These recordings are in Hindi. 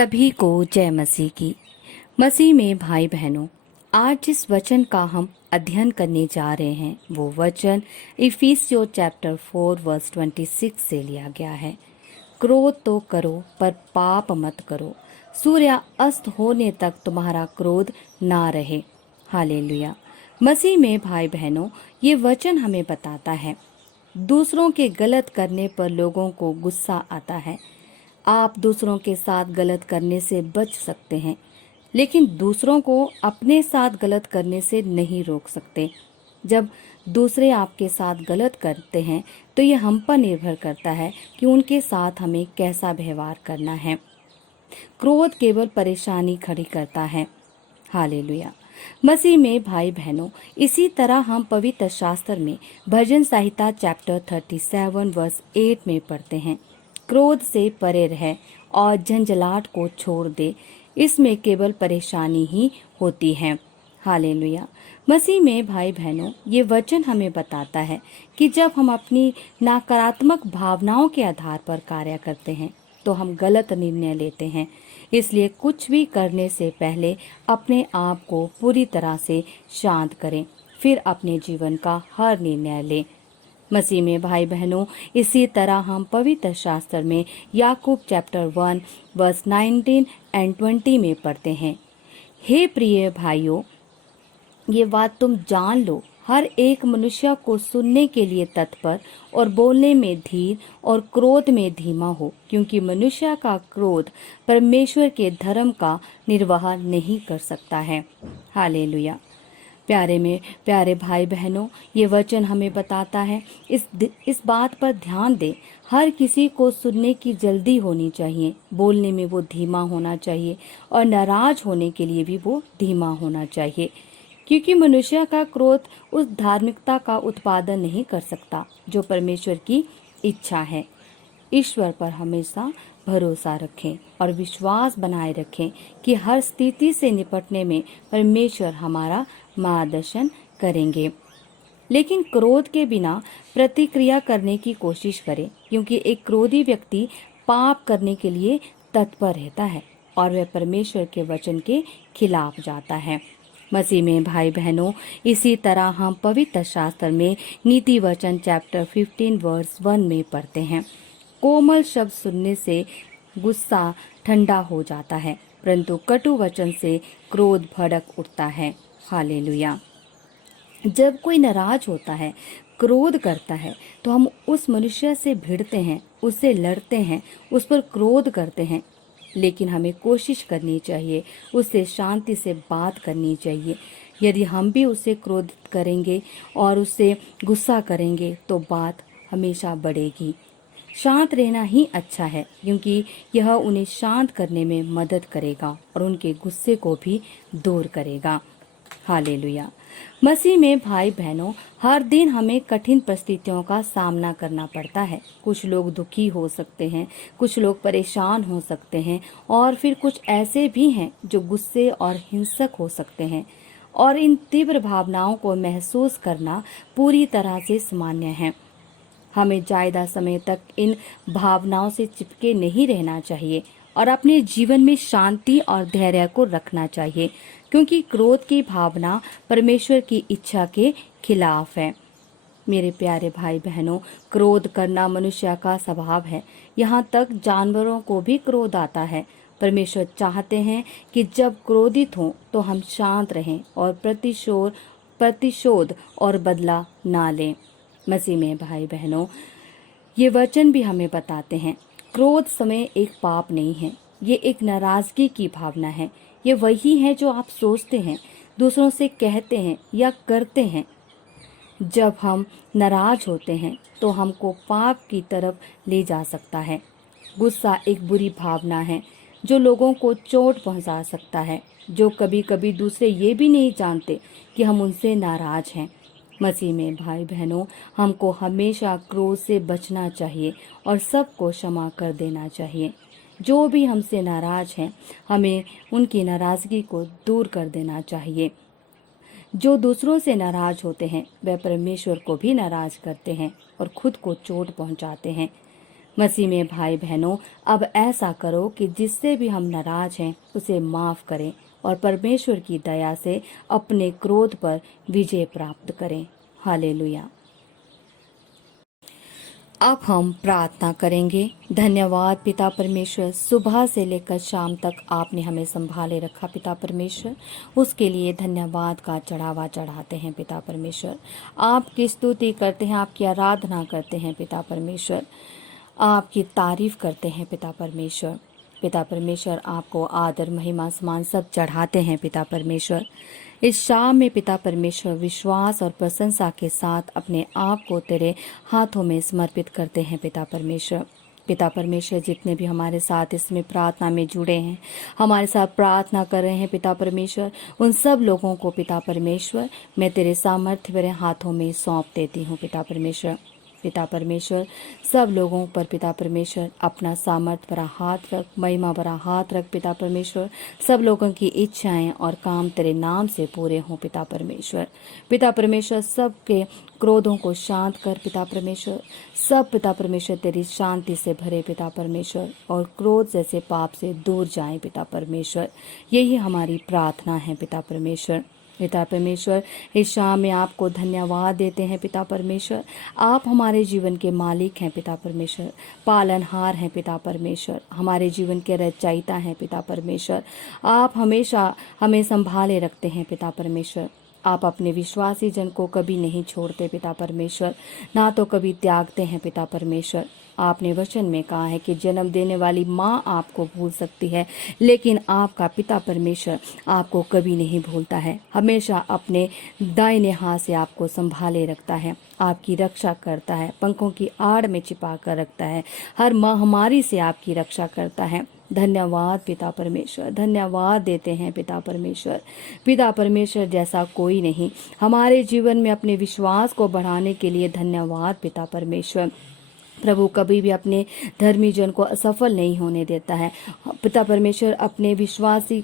सभी को जय मसीह की। मसीह में भाई बहनों, आज जिस वचन का हम अध्ययन करने जा रहे हैं वो वचन इफिसियों चैप्टर 4 वर्स 26 से लिया गया है। क्रोध तो करो पर पाप मत करो, सूर्य अस्त होने तक तुम्हारा क्रोध ना रहे। हालेलुया। मसीह में भाई बहनों, ये वचन हमें बताता है दूसरों के गलत करने पर लोगों को गुस्सा आता है। आप दूसरों के साथ गलत करने से बच सकते हैं, लेकिन दूसरों को अपने साथ गलत करने से नहीं रोक सकते। जब दूसरे आपके साथ गलत करते हैं तो ये हम पर निर्भर करता है कि उनके साथ हमें कैसा व्यवहार करना है। क्रोध केवल परेशानी खड़ी करता है। हालेलुया। मसीह में भाई बहनों, इसी तरह हम पवित्र शास्त्र में भजन संहिता चैप्टर 37 वर्स 8 में पढ़ते हैं, क्रोध से परे रह और झंझलाहट को छोड़ दे, इसमें केवल परेशानी ही होती है। हालेलुया। मसीह में भाई बहनों, ये वचन हमें बताता है कि जब हम अपनी नकारात्मक भावनाओं के आधार पर कार्य करते हैं तो हम गलत निर्णय लेते हैं। इसलिए कुछ भी करने से पहले अपने आप को पूरी तरह से शांत करें, फिर अपने जीवन का हर निर्णय लें। मसीह में भाई बहनों, इसी तरह हम पवित्र शास्त्र में याकूब चैप्टर 1 वर्स 19 एंड 20 में पढ़ते हैं, हे प्रिय भाइयों, ये बात तुम जान लो, हर एक मनुष्य को सुनने के लिए तत्पर और बोलने में धीर और क्रोध में धीमा हो, क्योंकि मनुष्य का क्रोध परमेश्वर के धर्म का निर्वाह नहीं कर सकता है। हालेलुया। प्यारे भाई बहनों, ये वचन हमें बताता है इस बात पर ध्यान दें, हर किसी को सुनने की जल्दी होनी चाहिए, बोलने में वो धीमा होना चाहिए और नाराज होने के लिए भी वो धीमा होना चाहिए, क्योंकि मनुष्य का क्रोध उस धार्मिकता का उत्पादन नहीं कर सकता जो परमेश्वर की इच्छा है। ईश्वर पर हमेशा भरोसा रखें और विश्वास बनाए रखें कि हर स्थिति से निपटने में परमेश्वर हमारा मार्गदर्शन करेंगे। लेकिन क्रोध के बिना प्रतिक्रिया करने की कोशिश करें, क्योंकि एक क्रोधी व्यक्ति पाप करने के लिए तत्पर रहता है और वह परमेश्वर के वचन के खिलाफ जाता है। मसीह में भाई बहनों, इसी तरह हम पवित्र शास्त्र में नीति वचन चैप्टर 15 वर्स 1 में पढ़ते हैं, कोमल शब्द सुनने से गुस्सा ठंडा हो जाता है, परंतु कटु वचन से क्रोध भड़क उठता है। हालेलुया। जब कोई नाराज होता है, क्रोध करता है, तो हम उस मनुष्य से भिड़ते हैं, उससे लड़ते हैं, उस पर क्रोध करते हैं, लेकिन हमें कोशिश करनी चाहिए, उससे शांति से बात करनी चाहिए। यदि हम भी उससे क्रोध करेंगे और उससे गुस्सा करेंगे तो बात हमेशा बढ़ेगी। शांत रहना ही अच्छा है, क्योंकि यह उन्हें शांत करने में मदद करेगा और उनके गुस्से को भी दूर करेगा। हालेलुया। मसीह में भाई बहनों, हर दिन हमें कठिन परिस्थितियों का सामना करना पड़ता है। कुछ लोग दुखी हो सकते हैं, कुछ लोग परेशान हो सकते हैं और फिर कुछ ऐसे भी हैं जो गुस्से और हिंसक हो सकते हैं, और इन तीव्र भावनाओं को महसूस करना पूरी तरह से सामान्य है। हमें ज्यादा समय तक इन भावनाओं से चिपके नहीं रहना चाहिए और अपने जीवन में शांति और धैर्य को रखना चाहिए, क्योंकि क्रोध की भावना परमेश्वर की इच्छा के खिलाफ है। मेरे प्यारे भाई बहनों, क्रोध करना मनुष्य का स्वभाव है। यहाँ तक जानवरों को भी क्रोध आता है। परमेश्वर चाहते हैं कि जब क्रोधित हों तो हम शांत रहें और प्रतिशोध और बदला ना लें। मसीह में भाई बहनों, ये वचन भी हमें बताते हैं, क्रोध समय एक पाप नहीं है, ये एक नाराजगी की भावना है। ये वही है जो आप सोचते हैं, दूसरों से कहते हैं या करते हैं। जब हम नाराज होते हैं तो हमको पाप की तरफ ले जा सकता है। गुस्सा एक बुरी भावना है जो लोगों को चोट पहुंचा सकता है, जो कभी कभी दूसरे ये भी नहीं जानते कि हम उनसे नाराज हैं। मसीह में भाई बहनों, हमको हमेशा क्रोध से बचना चाहिए और सबको क्षमा कर देना चाहिए। जो भी हमसे नाराज हैं, हमें उनकी नाराजगी को दूर कर देना चाहिए। जो दूसरों से नाराज होते हैं वह परमेश्वर को भी नाराज करते हैं और खुद को चोट पहुंचाते हैं। मसीह में भाई बहनों, अब ऐसा करो कि जिससे भी हम नाराज हैं उसे माफ करें और परमेश्वर की दया से अपने क्रोध पर विजय प्राप्त करें। हालेलुया। अब हम प्रार्थना करेंगे। धन्यवाद पिता परमेश्वर, सुबह से लेकर शाम तक आपने हमें संभाले रखा पिता परमेश्वर, उसके लिए धन्यवाद का चढ़ावा चढ़ाते हैं पिता परमेश्वर। आपकी स्तुति करते हैं, आपकी आराधना करते हैं पिता परमेश्वर, आपकी तारीफ करते हैं पिता परमेश्वर। पिता परमेश्वर, आपको आदर महिमा सम्मान सब चढ़ाते हैं पिता परमेश्वर। इस शाम में पिता परमेश्वर विश्वास और प्रशंसा के साथ अपने आप को तेरे हाथों में समर्पित करते हैं पिता परमेश्वर। पिता परमेश्वर, जितने भी हमारे साथ इसमें प्रार्थना में जुड़े हैं, हमारे साथ प्रार्थना कर रहे हैं पिता परमेश्वर, उन सब लोगों को पिता परमेश्वर मैं तेरे सामर्थ्य भरे हाथों में सौंप देती हूँ पिता परमेश्वर। पिता परमेश्वर, सब लोगों पर पिता परमेश्वर अपना सामर्थ्य भरा हाथ रख, महिमा भरा हाथ रख पिता परमेश्वर। सब लोगों की इच्छाएं और काम तेरे नाम से पूरे हों पिता परमेश्वर। पिता परमेश्वर, सबके क्रोधों को शांत कर पिता परमेश्वर। सब पिता परमेश्वर तेरी शांति से भरे पिता परमेश्वर, और क्रोध जैसे पाप से दूर जाएं पिता परमेश्वर। यही हमारी प्रार्थना है पिता परमेश्वर। पिता परमेश्वर, इस शाम में आपको धन्यवाद देते हैं पिता परमेश्वर। आप हमारे जीवन के मालिक हैं पिता परमेश्वर, पालनहार हैं पिता परमेश्वर, हमारे जीवन के रचयिता हैं पिता परमेश्वर। आप हमेशा हमें संभाले रखते हैं पिता परमेश्वर। आप अपने विश्वासी जन को कभी नहीं छोड़ते पिता परमेश्वर, ना तो कभी त्यागते हैं पिता परमेश्वर। आपने वचन में कहा है कि जन्म देने वाली माँ आपको भूल सकती है, लेकिन आपका पिता परमेश्वर आपको कभी नहीं भूलता है। हमेशा अपने दाहिने हाथ से आपको संभाले रखता है, आपकी रक्षा करता है, पंखों की आड़ में छिपा कर रखता है, हर महामारी से आपकी रक्षा करता है। धन्यवाद पिता परमेश्वर, धन्यवाद देते हैं पिता परमेश्वर। पिता परमेश्वर जैसा कोई नहीं हमारे जीवन में अपने विश्वास को बढ़ाने के लिए धन्यवाद पिता परमेश्वर। प्रभु कभी भी अपने धर्मी जन को असफल नहीं होने देता है। पिता परमेश्वर अपने विश्वासी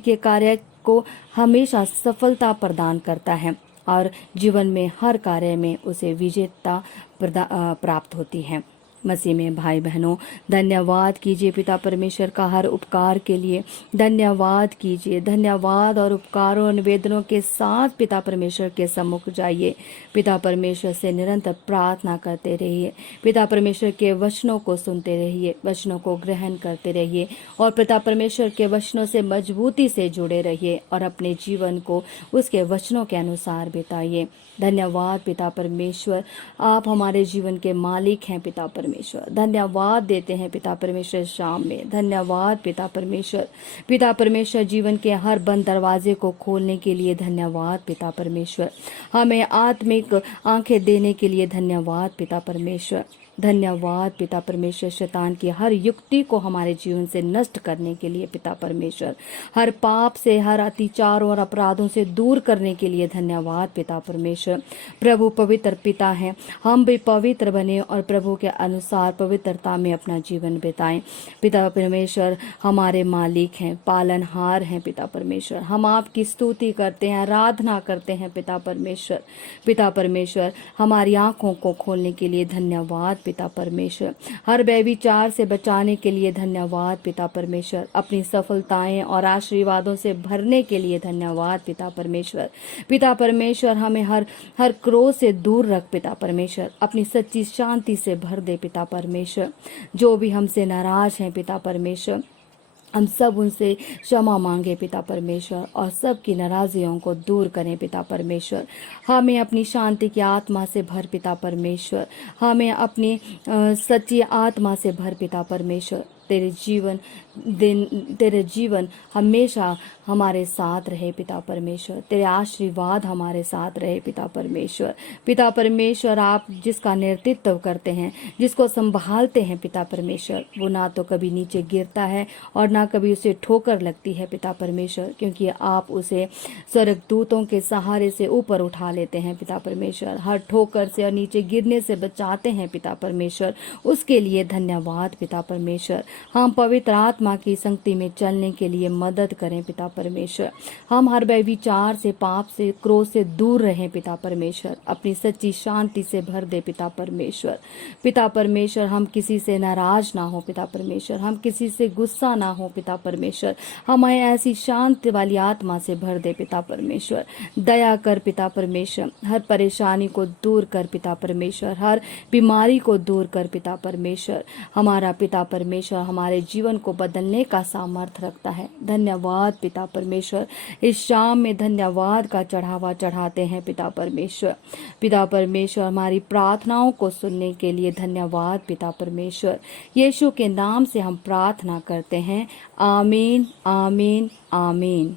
के कार्य को हमेशा सफलता प्रदान करता है, और जीवन में हर कार्य में उसे विजेता प्राप्त होती है। मसीह में भाई बहनों, धन्यवाद कीजिए पिता परमेश्वर का हर उपकार के लिए। धन्यवाद कीजिए, धन्यवाद और उपकारों और निवेदनों के साथ पिता परमेश्वर के सम्मुख जाइए। पिता परमेश्वर से निरंतर प्रार्थना करते रहिए। पिता परमेश्वर के वचनों को सुनते रहिए, वचनों को ग्रहण करते रहिए, और पिता परमेश्वर के वचनों से मजबूती से जुड़े रहिए और अपने जीवन को उसके वचनों के अनुसार बिताइए। धन्यवाद पिता परमेश्वर, आप हमारे जीवन के मालिक हैं पिता परमेश्वर। धन्यवाद देते हैं पिता परमेश्वर शाम में। धन्यवाद पिता परमेश्वर। पिता परमेश्वर, जीवन के हर बंद दरवाजे को खोलने के लिए धन्यवाद पिता परमेश्वर। हमें आत्मिक आंखें देने के लिए धन्यवाद पिता परमेश्वर। धन्यवाद पिता परमेश्वर, शैतान की हर युक्ति को हमारे जीवन से नष्ट करने के लिए पिता परमेश्वर, हर पाप से, हर अत्याचारों और अपराधों से दूर करने के लिए धन्यवाद पिता परमेश्वर। प्रभु पवित्र पिता हैं, हम भी पवित्र बने और प्रभु के अनुसार पवित्रता में अपना जीवन बिताएं। पिता परमेश्वर हमारे मालिक हैं, पालनहार हैं पिता परमेश्वर। हम आपकी स्तुति करते हैं, आराधना करते हैं पिता परमेश्वर। पिता परमेश्वर, हमारी आंखों को खोलने के लिए धन्यवाद पिता परमेश्वर। हर व्यभिचार से बचाने के लिए धन्यवाद पिता परमेश्वर। अपनी सफलताएं और आशीर्वादों से भरने के लिए धन्यवाद पिता परमेश्वर। पिता परमेश्वर, हमें हर क्रोध से दूर रख पिता परमेश्वर। अपनी सच्ची शांति से भर दे पिता परमेश्वर। जो भी हमसे नाराज हैं पिता परमेश्वर, हम सब उनसे क्षमा मांगे पिता परमेश्वर, और सबकी नाराजियों को दूर करें पिता परमेश्वर। हमें अपनी शांति की आत्मा से भर पिता परमेश्वर। हमें अपनी सच्ची आत्मा से भर पिता परमेश्वर। तेरे जीवन हमेशा हमारे साथ रहे पिता परमेश्वर। तेरे आशीर्वाद हमारे साथ रहे पिता परमेश्वर। पिता परमेश्वर, आप जिसका नेतृत्व करते हैं, जिसको संभालते हैं पिता परमेश्वर, वो ना तो कभी नीचे गिरता है और ना कभी उसे ठोकर लगती है पिता परमेश्वर, क्योंकि आप उसे स्वर्गदूतों के सहारे से ऊपर उठा लेते हैं पिता परमेश्वर। हर ठोकर से और नीचे गिरने से बचाते हैं पिता परमेश्वर। उसके लिए धन्यवाद पिता परमेश्वर। हम पवित्र आत्मा आत्मा की संगति में चलने के लिए मदद करें पिता परमेश्वर। हम हर व्यभिचार से, पाप से, क्रोध से दूर रहें पिता परमेश्वर। अपनी सच्ची शांति से भर दे पिता परमेश्वर। पिता परमेश्वर, हम किसी से नाराज ना हो पिता परमेश्वर, हम किसी से गुस्सा ना हो पिता परमेश्वर। हमें ऐसी शांति वाली आत्मा से भर दे पिता परमेश्वर। दया कर पिता परमेश्वर, हर परेशानी को दूर कर पिता परमेश्वर, हर बीमारी को दूर कर पिता परमेश्वर। हमारा पिता परमेश्वर हमारे जीवन को बदलने का सामर्थ्य रखता है। धन्यवाद पिता परमेश्वर। इस शाम में धन्यवाद का चढ़ावा चढ़ाते हैं पिता परमेश्वर। पिता परमेश्वर, हमारी प्रार्थनाओं को सुनने के लिए धन्यवाद पिता परमेश्वर। यीशु के नाम से हम प्रार्थना करते हैं। आमीन, आमीन, आमीन।